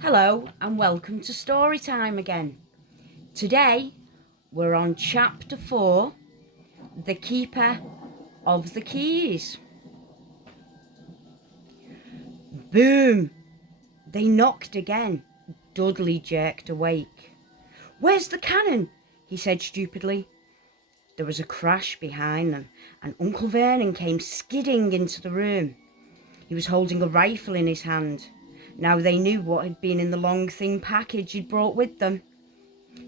Hello and welcome to Story Time again. Today we're on chapter 4, The Keeper of the Keys. Boom! They knocked again. Dudley jerked awake. "Where's the cannon?" he said stupidly. There was a crash behind them and Uncle Vernon came skidding into the room. He was holding a rifle in his hand. Now they knew what had been in the long thin package he'd brought with them.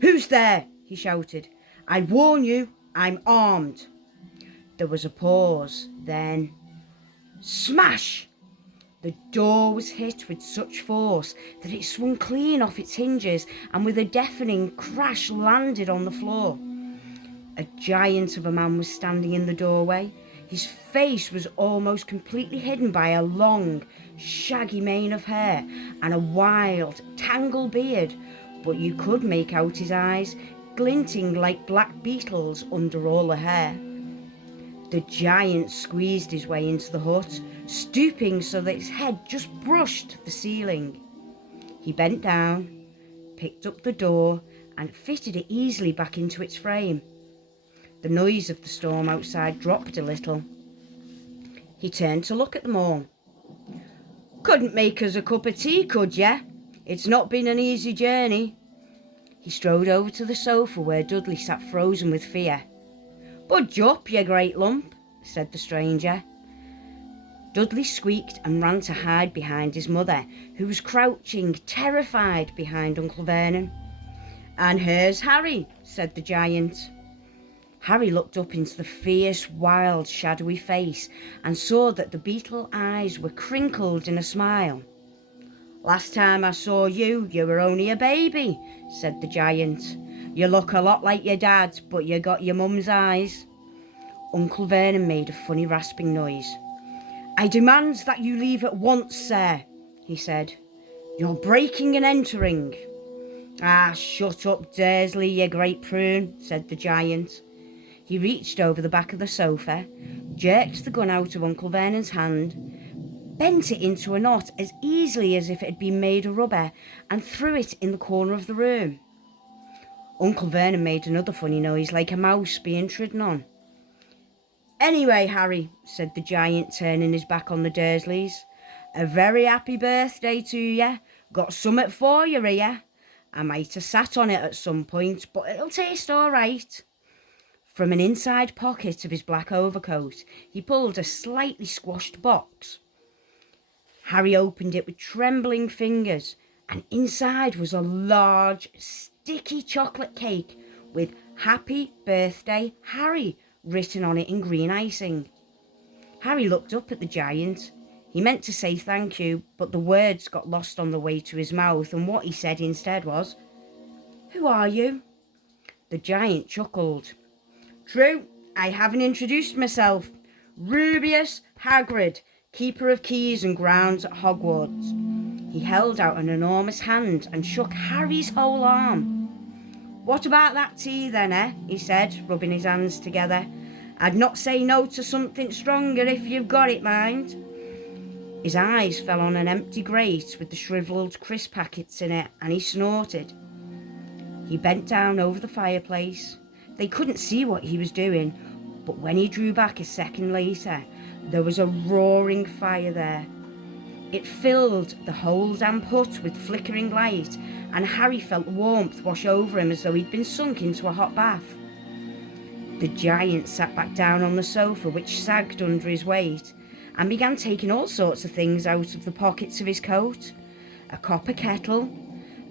"Who's there?" he shouted. "I warn you, I'm armed." There was a pause, then smash! The door was hit with such force that it swung clean off its hinges and with a deafening crash landed on the floor. A giant of a man was standing in the doorway. His face was almost completely hidden by a long, shaggy mane of hair and a wild, tangled beard, but you could make out his eyes, glinting like black beetles under all the hair. The giant squeezed his way into the hut, stooping so that his head just brushed the ceiling. He bent down, picked up the door, and fitted it easily back into its frame. The noise of the storm outside dropped a little. He turned to look at them all. "Couldn't make us a cup of tea, could ya? It's not been an easy journey." He strode over to the sofa where Dudley sat frozen with fear. "Budge up, you great lump," said the stranger. Dudley squeaked and ran to hide behind his mother, who was crouching, terrified, behind Uncle Vernon. "And here's Harry," said the giant. Harry looked up into the fierce, wild, shadowy face and saw that the beetle eyes were crinkled in a smile. "Last time I saw you, you were only a baby," said the giant. "You look a lot like your dad, but you got your mum's eyes." Uncle Vernon made a funny rasping noise. "I demand that you leave at once, sir," he said. "You're breaking and entering." "Ah, shut up, Dursley, you great prune," said the giant. He reached over the back of the sofa, jerked the gun out of Uncle Vernon's hand, bent it into a knot as easily as if it had been made of rubber, and threw it in the corner of the room. Uncle Vernon made another funny noise, like a mouse being trodden on. "Anyway, Harry," said the giant, turning his back on the Dursleys, "a very happy birthday to you. Got summat for you here. I might have sat on it at some point, but it'll taste all right." From an inside pocket of his black overcoat, he pulled a slightly squashed box. Harry opened it with trembling fingers, and inside was a large, sticky chocolate cake with "Happy Birthday, Harry" written on it in green icing. Harry looked up at the giant. He meant to say thank you, but the words got lost on the way to his mouth, and what he said instead was, "Who are you?" The giant chuckled. "True, I haven't introduced myself. Rubeus Hagrid, keeper of keys and grounds at Hogwarts." He held out an enormous hand and shook Harry's whole arm. "What about that tea then, eh?" he said, rubbing his hands together. "I'd not say no to something stronger if you've got it, mind." His eyes fell on an empty grate with the shriveled crisp packets in it, and he snorted. He bent down over the fireplace. They couldn't see what he was doing, but when he drew back a second later, there was a roaring fire there. It filled the whole damp hut with flickering light, and Harry felt warmth wash over him as though he'd been sunk into a hot bath. The giant sat back down on the sofa, which sagged under his weight, and began taking all sorts of things out of the pockets of his coat. A copper kettle,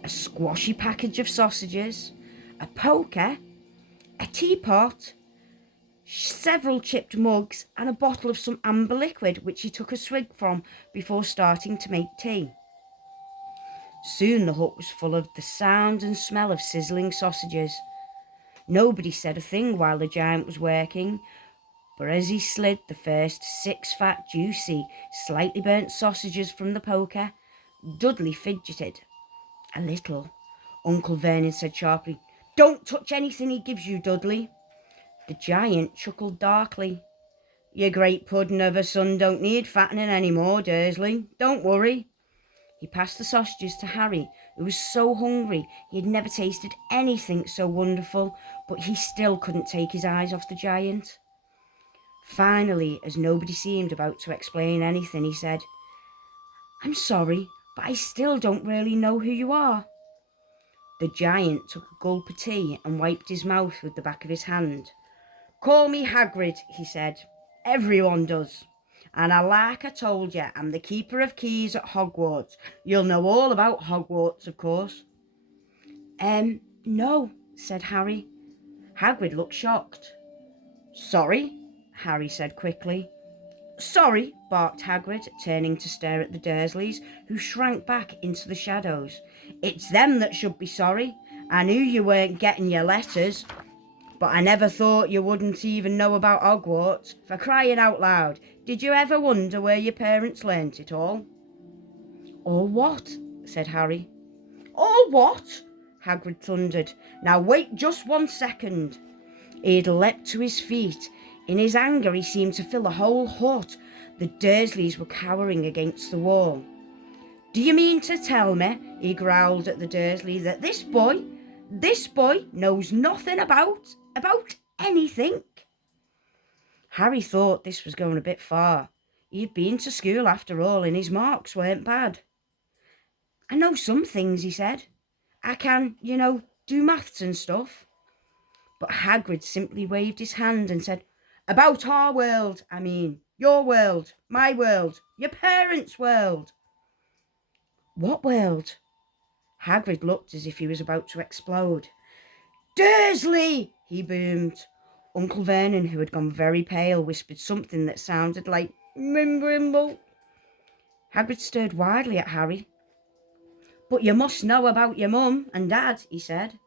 a squashy package of sausages, a poker, a teapot, several chipped mugs, and a bottle of some amber liquid, which he took a swig from before starting to make tea. Soon the hut was full of the sound and smell of sizzling sausages. Nobody said a thing while the giant was working, but as he slid the first 6 fat, juicy, slightly burnt sausages from the poker, Dudley fidgeted a little. Uncle Vernon said sharply, "Don't touch anything he gives you, Dudley." The giant chuckled darkly. "Your great puddin' of a son don't need fattening any more, Dursley. Don't worry." He passed the sausages to Harry, who was so hungry he had never tasted anything so wonderful, but he still couldn't take his eyes off the giant. Finally, as nobody seemed about to explain anything, he said, "I'm sorry, but I still don't really know who you are." The giant took a gulp of tea and wiped his mouth with the back of his hand. "Call me Hagrid," he said. "Everyone does. And like I told you, I'm the keeper of keys at Hogwarts. You'll know all about Hogwarts, of course." No," said Harry. Hagrid looked shocked. "Sorry," Harry said quickly. "Sorry," barked Hagrid, turning to stare at the Dursleys, who shrank back into the shadows. "It's them that should be sorry. I knew you weren't getting your letters, but I never thought you wouldn't even know about Hogwarts. For crying out loud, did you ever wonder where your parents learnt it all?" "All what?" said Harry. "All what?" Hagrid thundered. "Now wait just 1 second." He had leapt to his feet. In his anger, he seemed to fill the whole hut. The Dursleys were cowering against the wall. "Do you mean to tell me," he growled at the Dursley, "that this boy knows nothing about anything?" Harry thought this was going a bit far. He had been to school after all, and his marks weren't bad. "I know some things," he said. "I can, do maths and stuff." But Hagrid simply waved his hand and said, "About our world, I mean. Your world, my world, your parents' world." "What world?" Hagrid looked as if he was about to explode. "Dursley!" he boomed. Uncle Vernon, who had gone very pale, whispered something that sounded like "Mimble." Hagrid stared widely at Harry. "But you must know about your mum and dad," he said.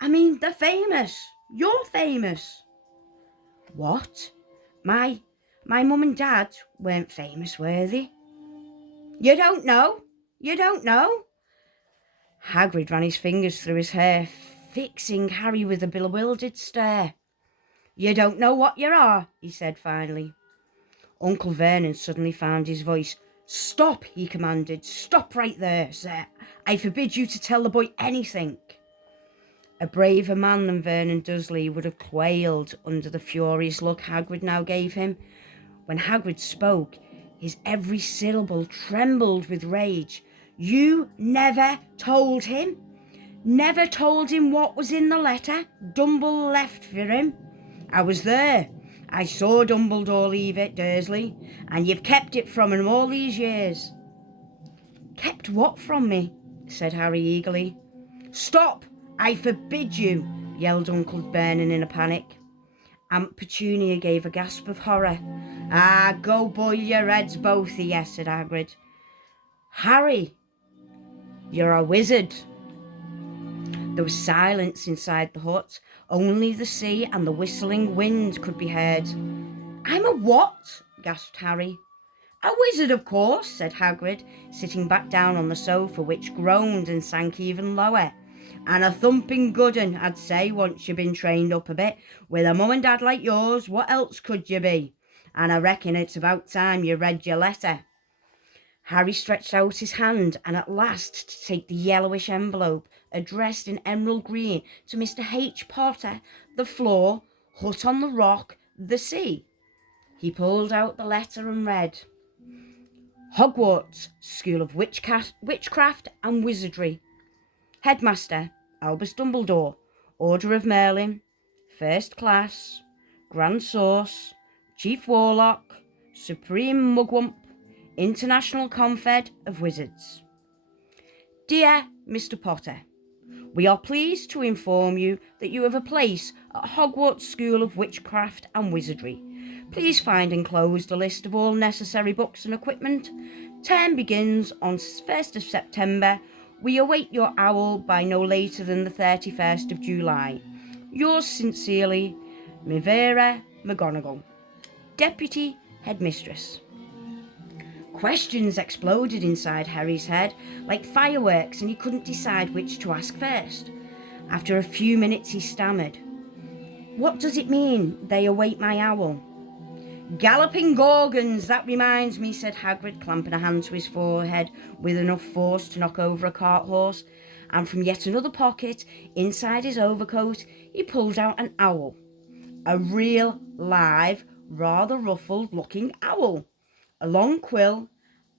"I mean, they're famous. You're famous." "What? My mum and dad weren't famous, were they?" You don't know? You don't know?" Hagrid ran his fingers through his hair, fixing Harry with a bewildered stare. "You don't know what you are," he said finally. Uncle Vernon suddenly found his voice. "Stop," he commanded. "Stop right there, sir. I forbid you to tell the boy anything." A braver man than Vernon Dursley would have quailed under the furious look Hagrid now gave him. When Hagrid spoke, his every syllable trembled with rage. "You never told him? Never told him what was in the letter Dumbledore left for him? I was there. I saw Dumbledore leave it, Dursley, and you've kept it from him all these years." "Kept what from me?" said Harry eagerly. "Stop! I forbid you!" yelled Uncle Vernon in a panic. Aunt Petunia gave a gasp of horror. "Ah, go boil your heads both of you," said Hagrid. "Harry, you're a wizard." There was silence inside the hut. Only the sea and the whistling wind could be heard. "I'm a what?" gasped Harry. "A wizard, of course," said Hagrid, sitting back down on the sofa, which groaned and sank even lower. "And a thumping good un, I'd say, once you've been trained up a bit. With a mum and dad like yours, what else could you be? And I reckon it's about time you read your letter." Harry stretched out his hand and at last to take the yellowish envelope addressed in emerald green to Mr. H. Potter, the floor, hut on the rock, the sea. He pulled out the letter and read, "Hogwarts, School of Witchcraft and Wizardry. Headmaster, Albus Dumbledore, Order of Merlin, First Class, Grand Source, Chief Warlock, Supreme Mugwump, International Confed of Wizards. Dear Mr. Potter, we are pleased to inform you that you have a place at Hogwarts School of Witchcraft and Wizardry. Please find enclosed a list of all necessary books and equipment. Term begins on 1st of September. We await your owl by no later than the 31st of July. Yours sincerely, Mivera McGonagall, Deputy Headmistress." Questions exploded inside Harry's head like fireworks, and he couldn't decide which to ask first. After a few minutes he stammered, "What does it mean, they await my owl?" Galloping Gorgons, that reminds me, said Hagrid, clamping a hand to his forehead with enough force to knock over a cart horse, and from yet another pocket, inside his overcoat, he pulled out an owl. A real, live, rather ruffled-looking owl, a long quill,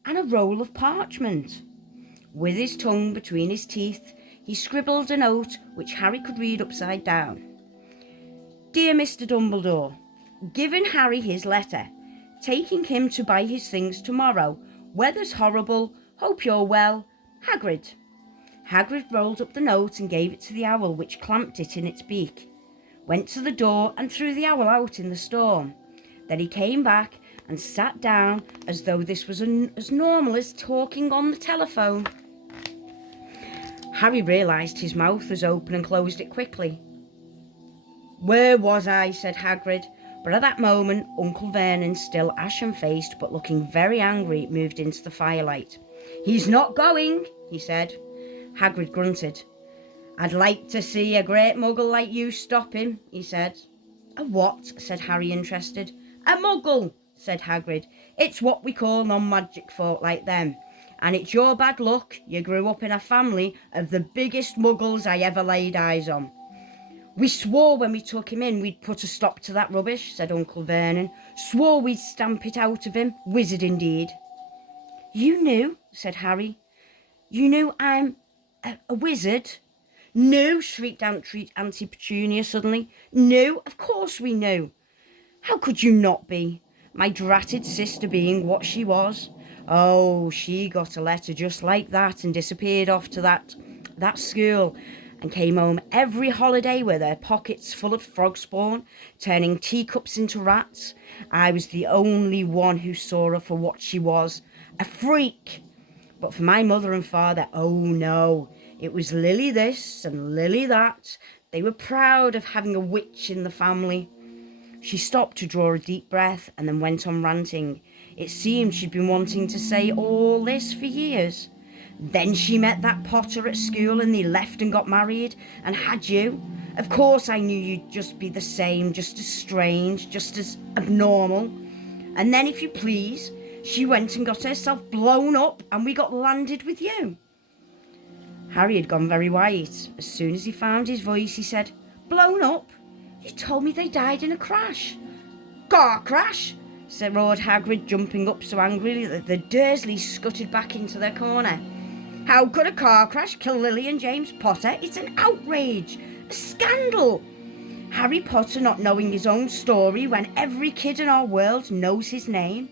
and a roll of parchment. With his tongue between his teeth, he scribbled a note which Harry could read upside down. Dear Mr. Dumbledore, giving Harry his letter, taking him to buy his things tomorrow. Weather's horrible, hope you're well, Hagrid. Hagrid rolled up the note and gave it to the owl, which clamped it in its beak, went to the door and threw the owl out in the storm. Then he came back and sat down as though this was as normal as talking on the telephone. Harry realised his mouth was open and closed it quickly. Where was I? Said Hagrid, but at that moment Uncle Vernon, still ashen-faced but looking very angry, moved into the firelight. He's not going, he said. Hagrid grunted. I'd like to see a great muggle like you stop him, he said. A what? Said Harry, interested. A muggle, said Hagrid. It's what we call non-magic folk like them. And it's your bad luck you grew up in a family of the biggest muggles I ever laid eyes on. We swore when we took him in we'd put a stop to that rubbish, said Uncle Vernon. Swore we'd stamp it out of him. Wizard indeed. You knew, said Harry. You knew I'm a wizard? No, shrieked Auntie Petunia suddenly. No, of course we knew. How could you not be? My dratted sister being what she was. Oh, she got a letter just like that and disappeared off to that school and came home every holiday with her pockets full of frog spawn, turning teacups into rats. I was the only one who saw her for what she was, a freak. But for my mother and father, oh no, it was Lily this and Lily that. They were proud of having a witch in the family. She stopped to draw a deep breath and then went on ranting. It seemed she'd been wanting to say all this for years. Then she met that Potter at school and they left and got married and had you. Of course I knew you'd just be the same, just as strange, just as abnormal. And then, if you please, she went and got herself blown up and we got landed with you. Harry had gone very white. As soon as he found his voice, he said, Blown up? You told me they died in a crash. Car crash, said roared Hagrid, jumping up so angrily that the Dursleys scuttered back into their corner. How could a car crash kill Lily and James Potter? It's an outrage, a scandal. Harry Potter not knowing his own story when every kid in our world knows his name.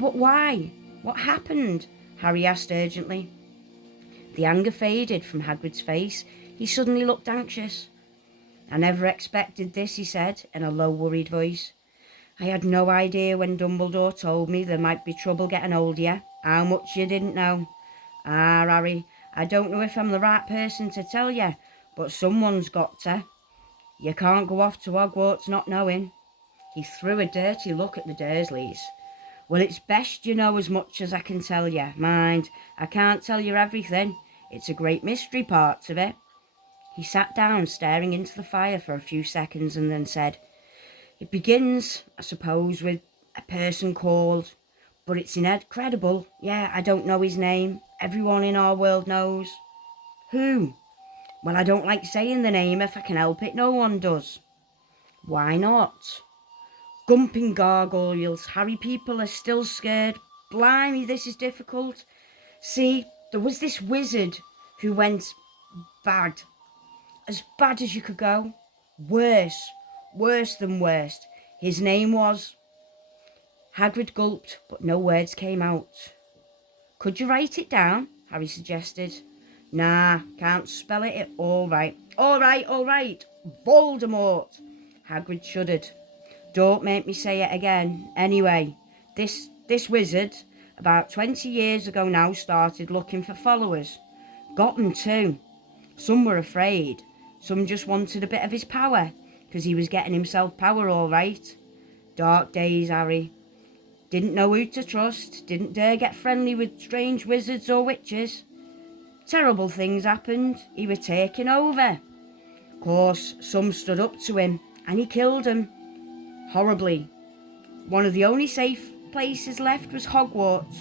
But why? What happened? Harry asked urgently. The anger faded from Hagrid's face. He suddenly looked anxious. I never expected this, he said in a low, worried voice. I had no idea when Dumbledore told me there might be trouble getting hold of you, how much you didn't know. Ah, Harry, I don't know if I'm the right person to tell you, but someone's got to. You can't go off to Hogwarts not knowing. He threw a dirty look at the Dursleys. Well, it's best you know as much as I can tell you. Mind, I can't tell you everything. It's a great mystery, parts of it. He sat down, staring into the fire for a few seconds, and then said, It begins, I suppose, with a person called, but it's incredible. Yeah, I don't know his name. Everyone in our world knows. Who? Well, I don't like saying the name if I can help it. No one does. Why not? Gumping gargoyles. Harry, people are still scared. Blimey, this is difficult. See, there was this wizard who went bad. As bad as you could go. Worse than worst. His name was... Hagrid gulped, but no words came out. Could you write it down? Harry suggested. Nah, can't spell it. All right. Voldemort. Hagrid shuddered. Don't make me say it again. Anyway, this wizard, about 20 years ago now, started looking for followers. Got them too. Some were afraid. Some just wanted a bit of his power, because he was getting himself power all right. Dark days, Harry. Didn't know who to trust, didn't dare get friendly with strange wizards or witches. Terrible things happened, he was taken over. Of course, some stood up to him, and he killed them. Horribly. One of the only safe places left was Hogwarts.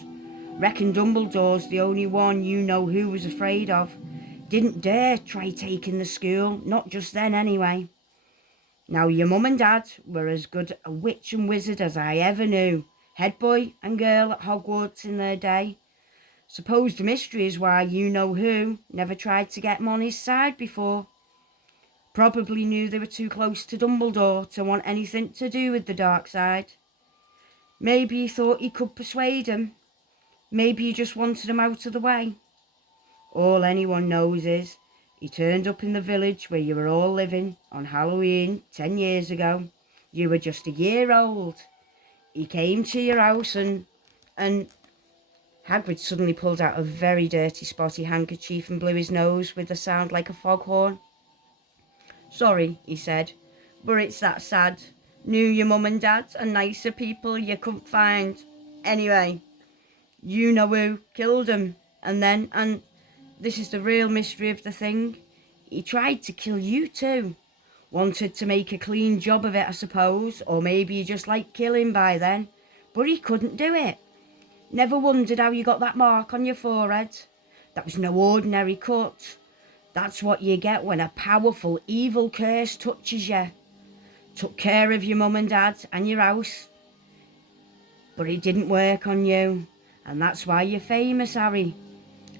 Reckon Dumbledore's the only one you know who was afraid of. Didn't dare try taking the school, not just then anyway. Now your mum and dad were as good a witch and wizard as I ever knew. Head boy and girl at Hogwarts in their day. Suppose the mystery is why you know who never tried to get 'em on his side before. Probably knew they were too close to Dumbledore to want anything to do with the dark side. Maybe he thought he could persuade 'em. Maybe he just wanted 'em out of the way. All anyone knows is he turned up in the village where you were all living on Halloween 10 years ago. You were just a year old. He came to your house and Hagrid suddenly pulled out a very dirty spotty handkerchief and blew his nose with a sound like a foghorn. Sorry, he said, but it's that sad. Knew your mum and dad and nicer people you couldn't find. Anyway, you know who killed him. And this is the real mystery of the thing. He tried to kill you too. Wanted to make a clean job of it, I suppose, or maybe he just liked killing by then. But he couldn't do it. Never wondered how you got that mark on your forehead. That was no ordinary cut. That's what you get when a powerful evil curse touches you. Took care of your mum and dad and your house. But it didn't work on you. And that's why you're famous, Harry.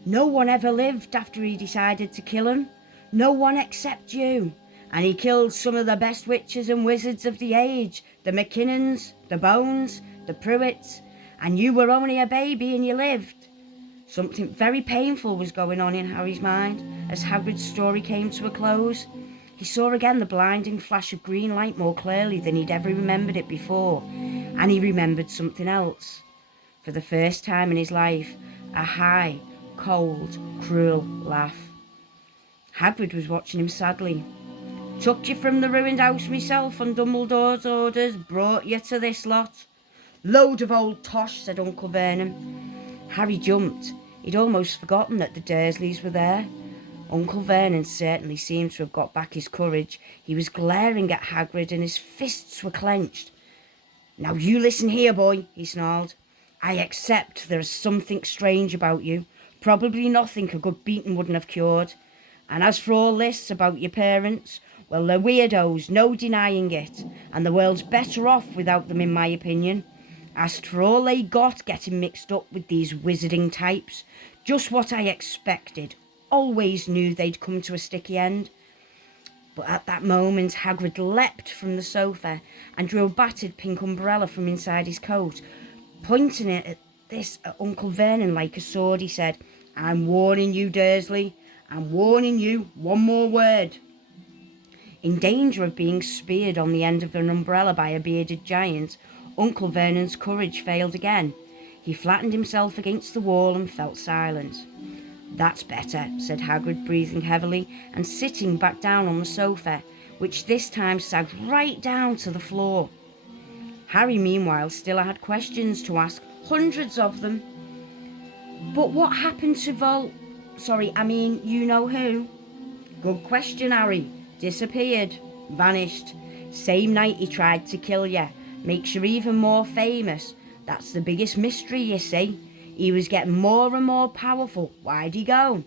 No one ever lived after he decided to kill him. No one except you. And he killed some of the best witches and wizards of the age. The McKinnons, the Bones, the Pruitts. And you were only a baby and you lived. Something very painful was going on in Harry's mind as Hagrid's story came to a close. He saw again the blinding flash of green light more clearly than he'd ever remembered it before. And he remembered something else. For the first time in his life, a high, cold, cruel laugh. Hagrid was watching him sadly. Took you from the ruined house myself on Dumbledore's orders, brought you to this lot. Load of old tosh, said Uncle Vernon. Harry jumped. He'd almost forgotten that the Dursleys were there. Uncle Vernon certainly seemed to have got back his courage. He was glaring at Hagrid and his fists were clenched. Now you listen here, boy, he snarled. I accept there is something strange about you. Probably nothing a good beating wouldn't have cured. And as for all this about your parents, well, they're weirdos, no denying it. And the world's better off without them, in my opinion. Asked for all they got getting mixed up with these wizarding types. Just what I expected. Always knew they'd come to a sticky end. But at that moment, Hagrid leapt from the sofa and drew a battered pink umbrella from inside his coat. Pointing it at Uncle Vernon like a sword, he said, I'm warning you, Dursley. I'm warning you. One more word. In danger of being speared on the end of an umbrella by a bearded giant, Uncle Vernon's courage failed again. He flattened himself against the wall and felt silent. That's better, said Hagrid, breathing heavily and sitting back down on the sofa, which this time sagged right down to the floor. Harry, meanwhile, still had questions to ask, hundreds of them. But what happened to you know who? Good question, Harry. Disappeared. Vanished. Same night he tried to kill you. Makes you even more famous. That's the biggest mystery, you see. He was getting more and more powerful. Why'd he go?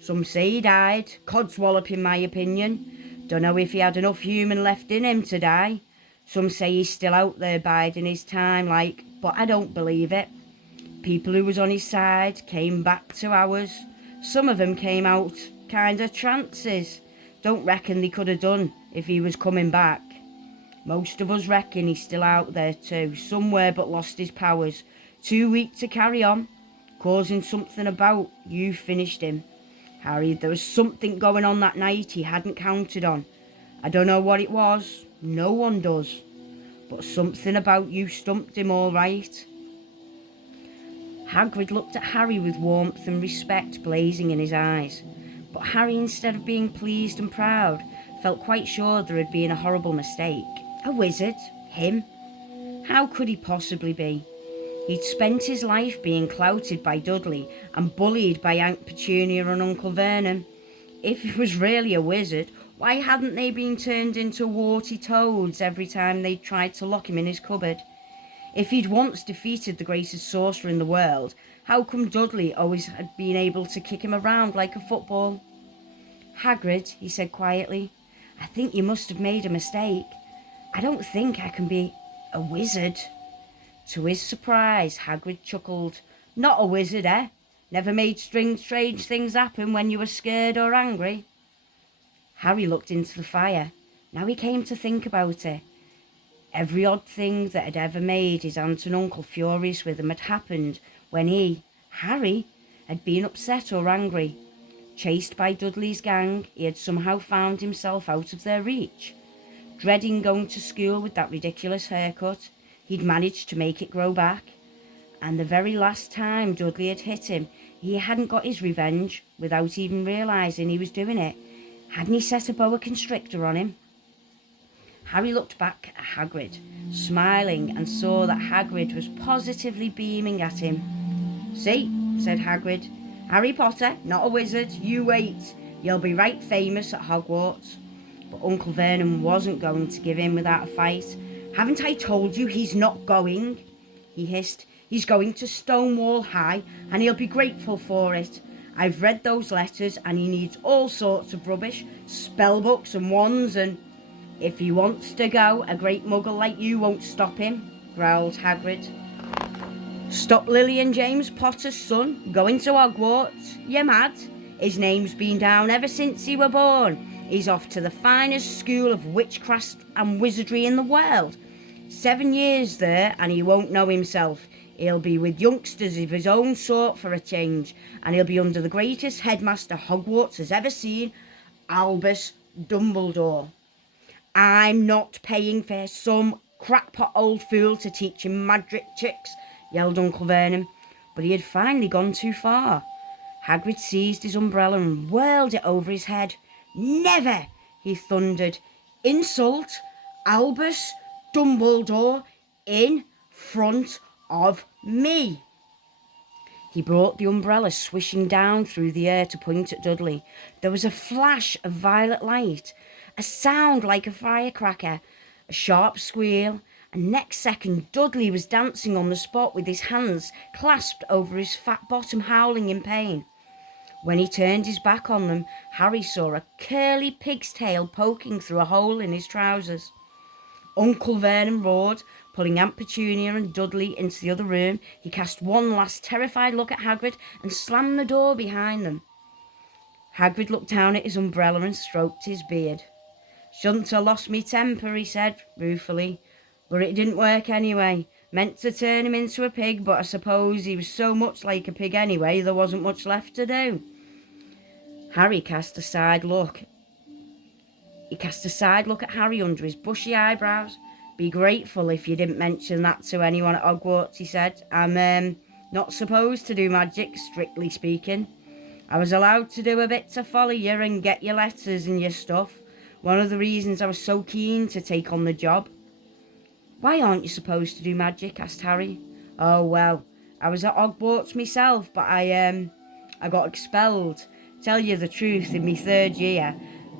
Some say he died. Codswallop, in my opinion. Don't know if he had enough human left in him to die. Some say he's still out there biding his time, but I don't believe it. People who was on his side came back to ours. Some of them came out kind of trances. Don't reckon they could have done if he was coming back. Most of us reckon he's still out there too, somewhere but lost his powers. Too weak to carry on, causing something about. You finished him. Harry, there was something going on that night he hadn't counted on. I don't know what it was. No one does. But something about you stumped him all right. Hagrid looked at Harry with warmth and respect blazing in his eyes. But Harry, instead of being pleased and proud, felt quite sure there had been a horrible mistake. A wizard? Him? How could he possibly be? He'd spent his life being clouted by Dudley and bullied by Aunt Petunia and Uncle Vernon. If he was really a wizard, why hadn't they been turned into warty toads every time they tried to lock him in his cupboard? If he'd once defeated the greatest sorcerer in the world, how come Dudley always had been able to kick him around like a football? Hagrid, he said quietly, I think you must have made a mistake. I don't think I can be a wizard. To his surprise, Hagrid chuckled. Not a wizard, eh? Never made strange things happen when you were scared or angry? Harry looked into the fire. Now he came to think about it. Every odd thing that had ever made his aunt and uncle furious with him had happened when he, Harry, had been upset or angry. Chased by Dudley's gang, he had somehow found himself out of their reach. Dreading going to school with that ridiculous haircut, he'd managed to make it grow back. And the very last time Dudley had hit him, he hadn't got his revenge without even realising he was doing it. Hadn't he set a boa constrictor on him? Harry looked back at Hagrid, smiling, and saw that Hagrid was positively beaming at him. See, said Hagrid, Harry Potter, not a wizard, you wait. You'll be right famous at Hogwarts. But Uncle Vernon wasn't going to give in without a fight. Haven't I told you he's not going? He hissed. He's going to Stonewall High, and he'll be grateful for it. I've read those letters, and he needs all sorts of rubbish, spellbooks and wands, and... If he wants to go, a great muggle like you won't stop him, growled Hagrid. Stop Lily and James Potter's son going to Hogwarts? You're mad. His name's been down ever since he were born. He's off to the finest school of witchcraft and wizardry in the world. 7 years there, and he won't know himself. He'll be with youngsters of his own sort for a change, and he'll be under the greatest headmaster Hogwarts has ever seen, Albus Dumbledore. I'm not paying for some crackpot old fool to teach him magic tricks, yelled Uncle Vernon. But he had finally gone too far. Hagrid seized his umbrella and whirled it over his head. Never, he thundered. Insult Albus Dumbledore in front of me. He brought the umbrella swishing down through the air to point at Dudley. There was a flash of violet light, a sound like a firecracker, a sharp squeal, and next second Dudley was dancing on the spot with his hands clasped over his fat bottom, howling in pain. When he turned his back on them, Harry saw a curly pig's tail poking through a hole in his trousers. Uncle Vernon roared, pulling Aunt Petunia and Dudley into the other room. He cast one last terrified look at Hagrid and slammed the door behind them. Hagrid looked down at his umbrella and stroked his beard. Shouldn't have lost me temper, he said ruefully, but it didn't work anyway. Meant to turn him into a pig, but I suppose he was so much like a pig anyway, there wasn't much left to do. Harry cast a side look. He cast a side look at Harry under his bushy eyebrows. Be grateful if you didn't mention that to anyone at Hogwarts, he said. I'm not supposed to do magic, strictly speaking. I was allowed to do a bit to follow you and get your letters and your stuff. One of the reasons I was so keen to take on the job. Why aren't you supposed to do magic? Asked Harry. Oh, well, I was at Hogwarts myself, but I got expelled. Tell you the truth, in me 3rd year,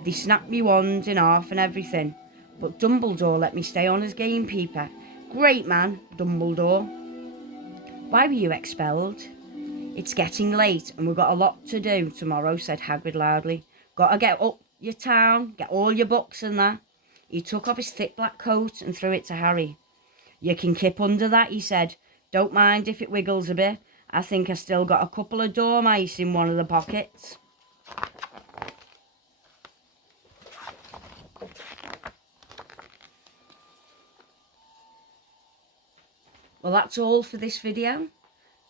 they snapped me wand in half and everything. But Dumbledore let me stay on as gamekeeper. Great man, Dumbledore. Why were you expelled? It's getting late and we've got a lot to do tomorrow, said Hagrid loudly. Got to get up your town, get all your books and that. He took off his thick black coat and threw it to Harry. You can kip under that, he said. Don't mind if it wiggles a bit. I think I still got a couple of dormice in one of the pockets. Well, that's all for this video.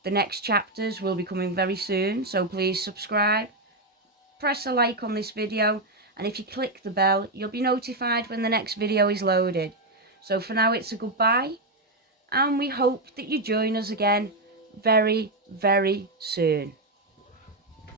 The next chapters will be coming very soon, so please subscribe. Press a like on this video, and if you click the bell, you'll be notified when the next video is loaded. So for now, it's a goodbye, and we hope that you join us again very, very soon.